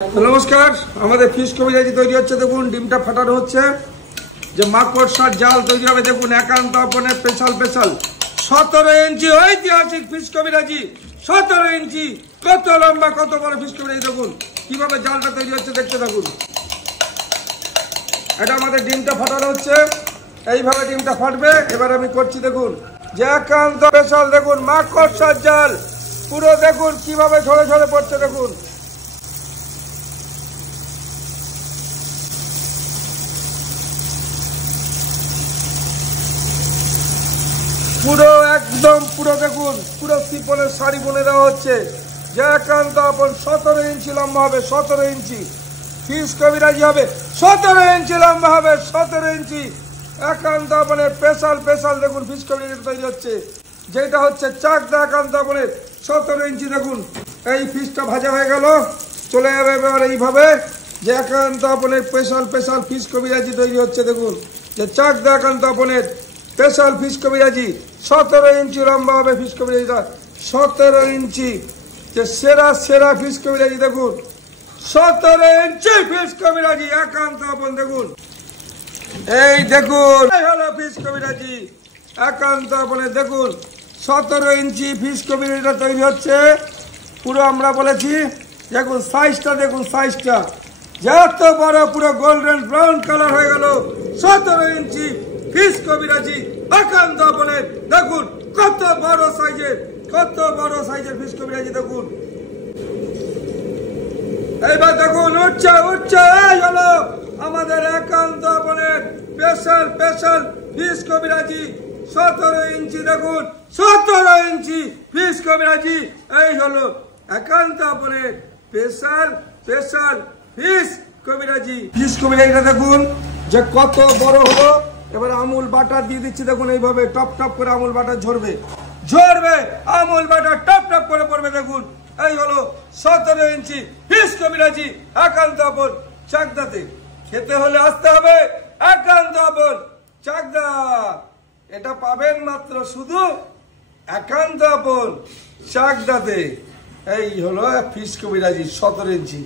नमस्कार हमारे फिश कबिराजी तैरी होच्छे देखुन डिमटा फाटानो होच्छे जे माकड़सार जाल तैरी होबे देखुन एकांत अपने स्पेशल स्पेशल 17 इंची ऐतिहासिक फिश कबिराजी 17 इंची कत लम्बा कत बड़ फिश कबिराजी देखुन किभाबे जालटा तैरी होच्छे देखते थाकुन। এটা আমাদের ডিমটা ফাটানো হচ্ছে এইভাবে ডিমটা ফাটবে। এবার আমি করছি দেখুন যে একান্ত স্পেশাল দেখুন মাকড়সার জাল পুরো দেখুন কিভাবে ঝরে ঝরে পড়ছে দেখুন। পুরো একদম পুরো দেখুন পুরো সিপনের শাড়ি বুনে দেওয়া হচ্ছে যে একান্ত আপন 17 ইঞ্চি লম্বা হবে 17 ইঞ্চি फिश कबिराजी হবে 17 इंची लम्बा হবে 17 इंची एकांत अपने स्पेशल स्पेशल देखुन फिश कबिराजी तैरी होच्छे जेटा होच्छे चाकदा एकांत अपने 17 इंची देखुन এই ফিশটা ভাজা হয়ে গেল চলে যাবে এবার এইভাবে যে একান্ত अपने स्पेशल स्पेशल फिश कबिराजी তৈরি হচ্ছে দেখুন যে চাকদা একান্ত अपने स्पेशल फिश कबिराजी 17 इंची लम्बा হবে फिश कबिराजीটা 17 इंची যে সেরা সেরা फिश कबिराजी দেখুন 17 इंची फिश कबिराजी एकांत अपन देखुन এই দেখুন এই হলো फिश कबिराजी एकांत अपने देखुन 17 इंची फिश कबिराजीটা তৈরি হচ্ছে পুরো আমরা বলেছি দেখুন সাইজটা দেখুন সাইজটা যত বড় পুরো গোল্ডেন ব্রাউন কালার হয়ে গেল 17 इंची फिश कबिराजी एकांत अपने দেখুন কত বড় সাইজের फिश कबिराजी দেখুন। এবার দেখুন উচ্চ উচ্চ এই হলো আমাদের একান্ত अपने স্পেশাল স্পেশাল ফিশ কবিরাজি 17 ইঞ্চি দেখুন 17 ইঞ্চি ফিশ কবিরাজি এই হলো একান্ত अपने স্পেশাল স্পেশাল ফিশ কবিরাজি। ফিশ কবিরাজিটা দেখুন যে কত বড় হলো। এবার আমুল বাটার দিয়ে দিচ্ছি দেখুন এইভাবে টপ টপ করে আমুল বাটার ঝরবে ঝরবে আমুল বাটার টপ টপ করে পড়বে দেখুন এই হলো 17 इंची फिश कबिराजी एकांत अपन चाकदाते খেতে হলে আসতে হবে একান্ত अपन চাকদা এটা পাবেন মাত্র শুধু একান্ত अपन চাকদাতে এই হলো ফিশ কবিরাজি 17 इंची।